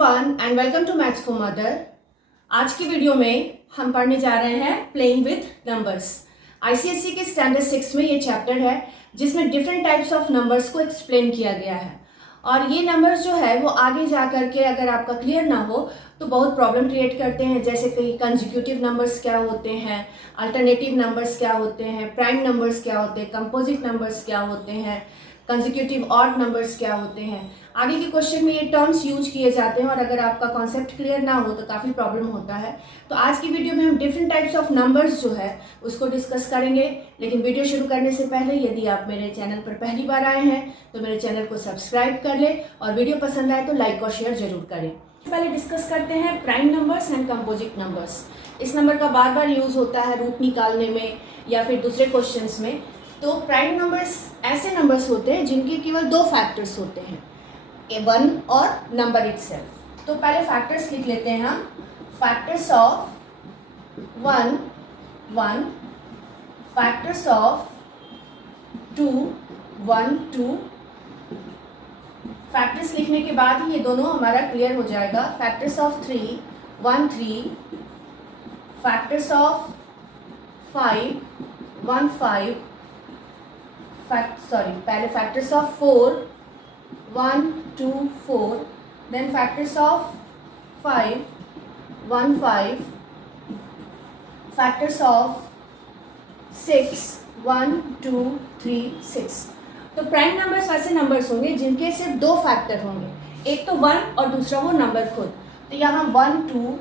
Everyone and welcome to maths for mother. आज की video में हम पढ़ने जा रहे हैं प्लेइंग विथ नंबर्स। आईसीएसई के स्टैंडर्ड 6 में ये चैप्टर है जिसमें डिफरेंट टाइप्स ऑफ नंबर्स को एक्सप्लेन किया गया है। और ये नंबर्स जो है वो आगे जा करके अगर आपका क्लियर ना हो तो बहुत प्रॉब्लम क्रिएट करते हैं, जैसे कि कंसेक्यूटिव नंबर्स क्या होते हैं, अल्टरनेटिव नंबर्स क्या होते हैं, प्राइम नंबर्स क्या होते हैं, कंपोजिट नंबर्स क्या होते हैं, कंसेक्यूटिव ऑड नंबर्स क्या होते हैं। आगे के क्वेश्चन में ये टर्म्स यूज किए जाते हैं और अगर आपका कॉन्सेप्ट क्लियर ना हो तो काफ़ी प्रॉब्लम होता है। तो आज की वीडियो में हम डिफरेंट टाइप्स ऑफ नंबर्स जो है उसको डिस्कस करेंगे। लेकिन वीडियो शुरू करने से पहले यदि आप मेरे चैनल पर पहली बार आए हैं तो मेरे चैनल को सब्सक्राइब कर ले और वीडियो पसंद आए तो लाइक और शेयर जरूर करें। पहले डिस्कस करते हैं prime numbers and composite numbers. इस नंबर का बार बार यूज होता है रूट निकालने में या फिर दूसरे क्वेश्चंस में। तो प्राइम नंबर्स ऐसे नंबर्स होते हैं जिनके केवल दो फैक्टर्स होते हैं, वन और नंबर इटसेल्फ। तो पहले फैक्टर्स लिख लेते हैं हम। Factors of one, one, factors of two, one, two. Factors लिखने के बाद ही ये दोनों हमारा क्लियर हो जाएगा। Factors of three, one, three, factors of five, one, five, पहले factors of four, one, two, four, then factors of five, one, five, factors of six, one, two, three, six. तो प्राइम नंबर्स वैसे numbers होंगे जिनके सिर्फ दो factor होंगे, एक तो वन और दूसरा वो नंबर खुद। तो यहाँ 1, 2,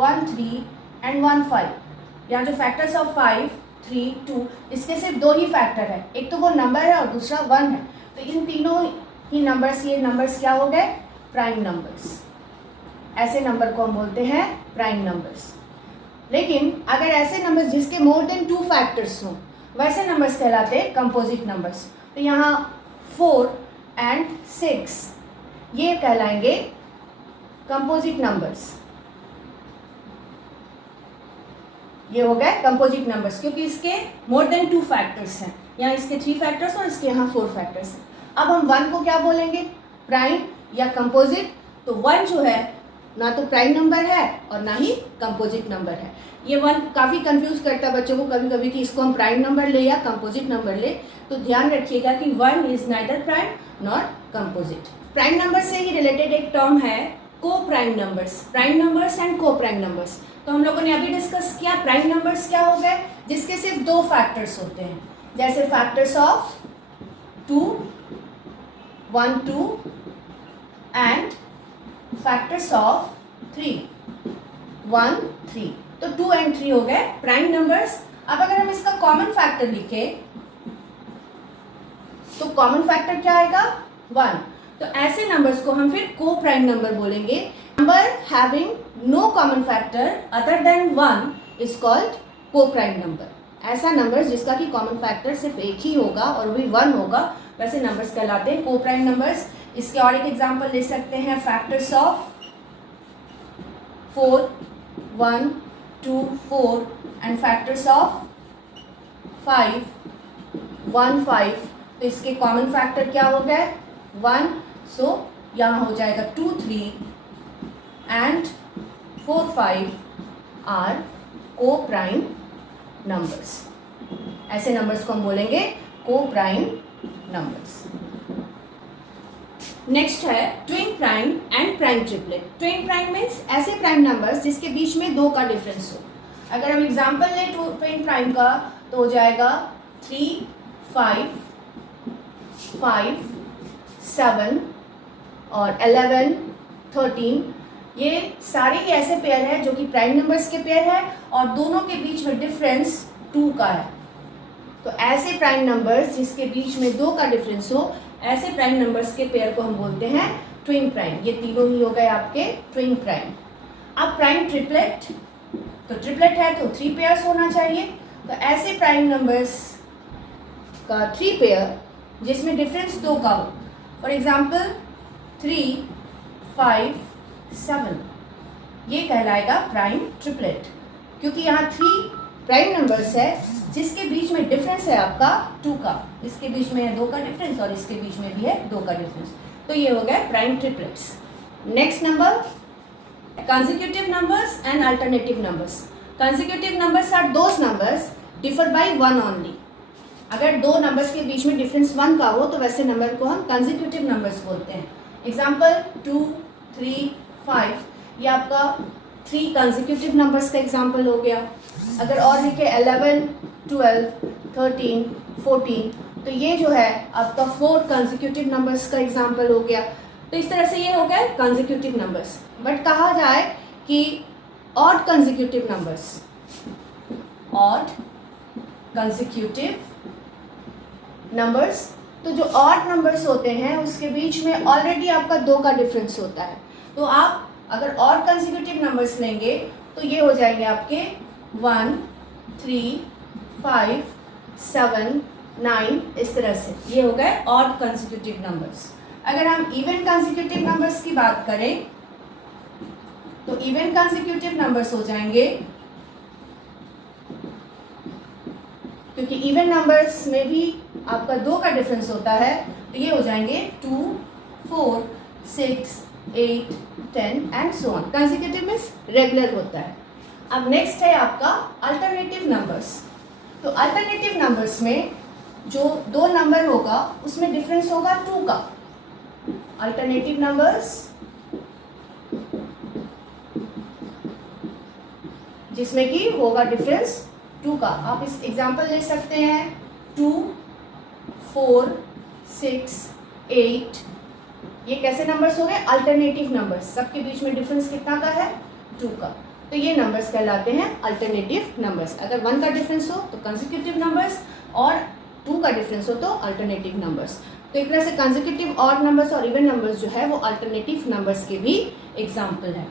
1, 3 एंड 1, 5। यहाँ जो फैक्टर्स ऑफ 5, 3, 2, इसके सिर्फ दो ही फैक्टर है, एक तो वो नंबर है और दूसरा 1 है। तो इन तीनों ही नंबर्स, ये नंबर्स क्या हो गए? Prime numbers. ऐसे नंबर को हम बोलते हैं प्राइम नंबर्स। लेकिन अगर ऐसे नंबर्स जिसके मोर देन टू फैक्टर्स हों वैसे नंबर्स कहलाते हैं कंपोजिट नंबर्स। तो यहाँ 4 एंड 6 ये कहलाएंगे कंपोजिट नंबर्स। ये हो गए कंपोजिट नंबर्स क्योंकि इसके मोर देन टू फैक्टर्स हैं। यहाँ इसके 3 फैक्टर्स और इसके यहाँ 4 फैक्टर्स हैं। अब हम 1 को क्या बोलेंगे? प्राइम या कंपोजिट। तो 1 जो है ना तो प्राइम नंबर है और ना ही कंपोजिट नंबर है। ये 1 काफ़ी कंफ्यूज करता है बच्चों को कभी कभी कि इसको हम प्राइम नंबर ले या कंपोजिट नंबर ले। तो ध्यान रखिएगा कि 1 is neither prime not composite. Prime number से ही रिलेटेड एक टर्म है को prime numbers. Prime numbers and को प्राइम नंबर्स। तो हम लोगों ने अभी डिस्कस किया प्राइम नंबर्स क्या हो गए? जिसके सिर्फ दो फैक्टर्स होते हैं, जैसे factors of 2, 1, 2 and factors of 3, 1, 3। तो 2 एंड 3 हो गए प्राइम नंबर्स। अब अगर हम इसका कॉमन फैक्टर लिखें तो कॉमन फैक्टर क्या आएगा? 1। तो ऐसे नंबर्स को हम फिर को प्राइम नंबर बोलेंगे। Number having no common factor other than 1 is called co prime number. ऐसा नंबर जिसका कि कॉमन फैक्टर सिर्फ एक ही होगा और भी 1 होगा, वैसे नंबर्स कहलाते हैं को प्राइम नंबर्स। इसके और एक एग्जांपल ले सकते हैं। Factors of 4, 1, 2, 4 and factors of 5, 1, 5। तो इसके कॉमन फैक्टर क्या हो गए? 1। सो यहाँ हो जाएगा 2, 3 एंड 4, 5 आर को प्राइम नंबर्स। ऐसे नंबर्स को हम बोलेंगे को प्राइम नंबर्स। नेक्स्ट है twin prime and prime triplet. Twin prime means ऐसे प्राइम नंबर्स जिसके बीच में 2 का डिफरेंस हो। अगर हम एग्जांपल लें ट्विन प्राइम का तो हो जाएगा 3, 5, 5, 7 और 11, 13। ये सारे ही ऐसे पेयर हैं जो कि प्राइम नंबर्स के पेयर है और दोनों के बीच में डिफरेंस 2 का है। तो ऐसे प्राइम नंबर्स जिसके बीच में 2 का डिफरेंस हो, ऐसे प्राइम नंबर्स के पेयर को हम बोलते हैं ट्विन प्राइम। ये तीनों ही हो गए आपके ट्विन प्राइम। अब प्राइम ट्रिपलेट, तो ट्रिपलेट है तो 3 पेयर्स होना चाहिए। तो ऐसे प्राइम नंबर्स का 3 पेयर जिसमें डिफरेंस 2 का हो। फॉर एग्जाम्पल 3, 5, 7 ये कहलाएगा प्राइम ट्रिपलेट क्योंकि यहाँ 3 प्राइम नंबर्स है जिसके बीच में डिफरेंस है आपका 2 का। इसके बीच में है 2 का डिफरेंस और इसके बीच में भी है 2 का डिफरेंस। तो ये हो गया prime triplets. Next number, consecutive numbers and alternative numbers. Consecutive numbers are those numbers differ by one only. अगर दो नंबर्स के बीच में डिफरेंस वन का हो तो वैसे नंबर को हम कंजिक्यूटिव नंबर्स बोलते हैं. एग्जाम्पल 2, 3, 5, ये आपका 3 कंजिक्यूटिव नंबर्स का एग्जाम्पल हो गया. अगर और लिखे 11, 12, 13, 14, तो ये जो है आपका 4 कंजिक्यूटिव नंबर्स का एग्जाम्पल हो गया. तो इस तरह से ये हो गया कंजिक्यूटिव नंबर्स. बट कहा जाए कि odd consecutive numbers, odd consecutive numbers, तो जो ऑड नंबर्स होते हैं उसके बीच में ऑलरेडी आपका 2 का डिफरेंस होता है. तो आप अगर ऑड कंजिक्यूटिव नंबर्स लेंगे तो ये हो जाएंगे आपके 1, 3, 5, 7, 9, इस तरह से ये हो गए ऑड कंजिक्यूटिव नंबर्स. अगर हम इवन कंजिक्यूटिव नंबर्स की बात करें तो इवन कंजिक्यूटिव नंबर्स हो जाएंगे, क्योंकि इवन नंबर्स में भी आपका 2 का डिफरेंस होता है, तो ये हो जाएंगे 2, 4, 6, 8, 10 and so on. Consecutive means regular होता है. अब नेक्स्ट है आपका अल्टरनेटिव नंबर्स. तो अल्टरनेटिव नंबर्स में जो 2 नंबर होगा उसमें डिफरेंस होगा 2 का. अल्टरनेटिव नंबर्स जिसमें कि होगा डिफरेंस 2 का. आप इस एग्जांपल ले सकते हैं 2, 4, 6, 8. ये कैसे नंबर्स हो गए? Alternative numbers. सबके बीच में डिफरेंस कितना का है? 2 का. तो ये नंबर्स कहलाते हैं अल्टरनेटिव नंबर्स. अगर 1 का डिफरेंस हो तो कंसेक्यूटिव नंबर्स और 2 का डिफरेंस हो तो अल्टरनेटिव नंबर्स. तो एक तरह से कंसेक्यूटिव ऑड नंबर्स और इवन नंबर्स जो है वो अल्टरनेटिव नंबर्स के भी एग्जाम्पल है.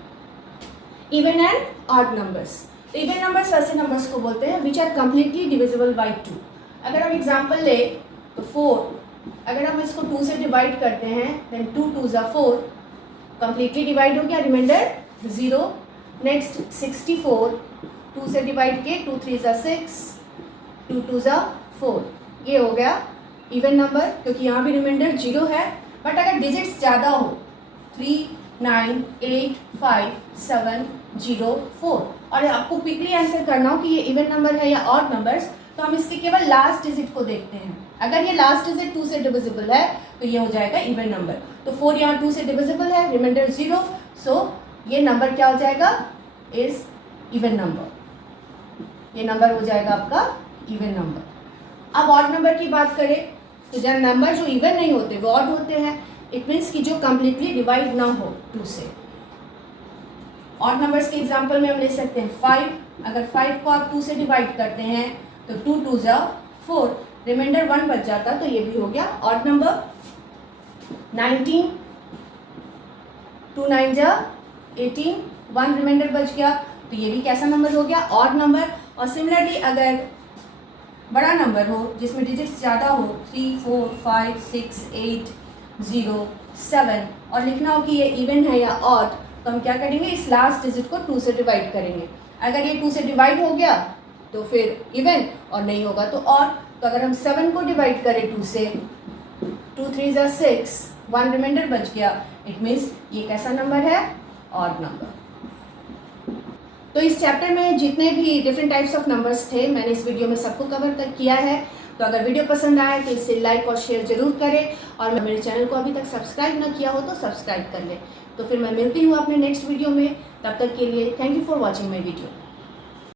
Even and odd numbers. तो इवन नंबर्स वैसे नंबर्स को बोलते हैं which are completely divisible by 2. अगर हम एग्जाम्पल ले तो 4, अगर हम इसको 2 से डिवाइड करते हैं देन 2 2 ज़ा 4, कम्प्लीटली डिवाइड हो गया, रिमाइंडर 0. नेक्स्ट 64, 2 से डिवाइड किए 2 3 ज़ा 6, 2 2 ज़ा 4, ये हो गया इवन नंबर, क्योंकि यहाँ भी रिमाइंडर 0 है. बट अगर डिजिट्स ज़्यादा हो 3, 9, 8, 5, 7, 0, 4 और आपको क्विकली आंसर करना हो कि ये इवन नंबर है या ऑड नंबर्स, तो हम इसके केवल लास्ट डिजिट को देखते हैं. अगर ये लास्ट डिजिट 2 से डिविजिबल है तो ये हो जाएगा इवन नंबर. तो 4 यहाँ 2 से डिविजिबल है, रिमाइंडर 0, सो ये नंबर क्या हो जाएगा? Is even number. ये नंबर हो जाएगा आपका इवन नंबर. अब ऑड नंबर की बात करें तो जब नंबर जो इवन नहीं होते वो ऑड होते हैं. इट मीन्स कि जो कम्प्लीटली डिवाइड ना हो 2 से. ऑड नंबर्स के एग्जांपल में हम ले सकते हैं 5. अगर 5 को आप 2 से डिवाइड करते हैं तो 2 2 ज़ा 4, रिमाइंडर 1 बच जाता, तो ये भी हो गया ऑड नंबर. 19, 2 9 ज़ा 18, 1 रिमाइंडर बच गया, तो ये भी कैसा नंबर हो गया? Odd number. और सिमिलरली अगर बड़ा नंबर हो जिसमें डिजिट्स ज़्यादा हो 3 4 5 6 8 0 7 और लिखना हो कि ये इवन है या ऑड, तो हम क्या करेंगे? इस लास्ट डिजिट को 2 से डिवाइड करेंगे. अगर ये 2 से डिवाइड हो गया तो फिर इवन, और नहीं होगा तो ऑड. तो अगर हम 7 को डिवाइड करें 2 से, 2 3 ज़ा 6, 1 रिमाइंडर बच गया, इट मीन्स ये कैसा नंबर है? Odd number. तो इस चैप्टर में जितने भी डिफरेंट टाइप्स ऑफ नंबर्स थे मैंने इस वीडियो में सबको कवर किया है. तो अगर वीडियो पसंद आए तो इसे लाइक और शेयर जरूर करें, और मेरे चैनल को अभी तक सब्सक्राइब ना किया हो तो सब्सक्राइब कर लें. तो फिर मैं मिलती हूँ अपने नेक्स्ट वीडियो में. तब तक के लिए thank you for watching my video.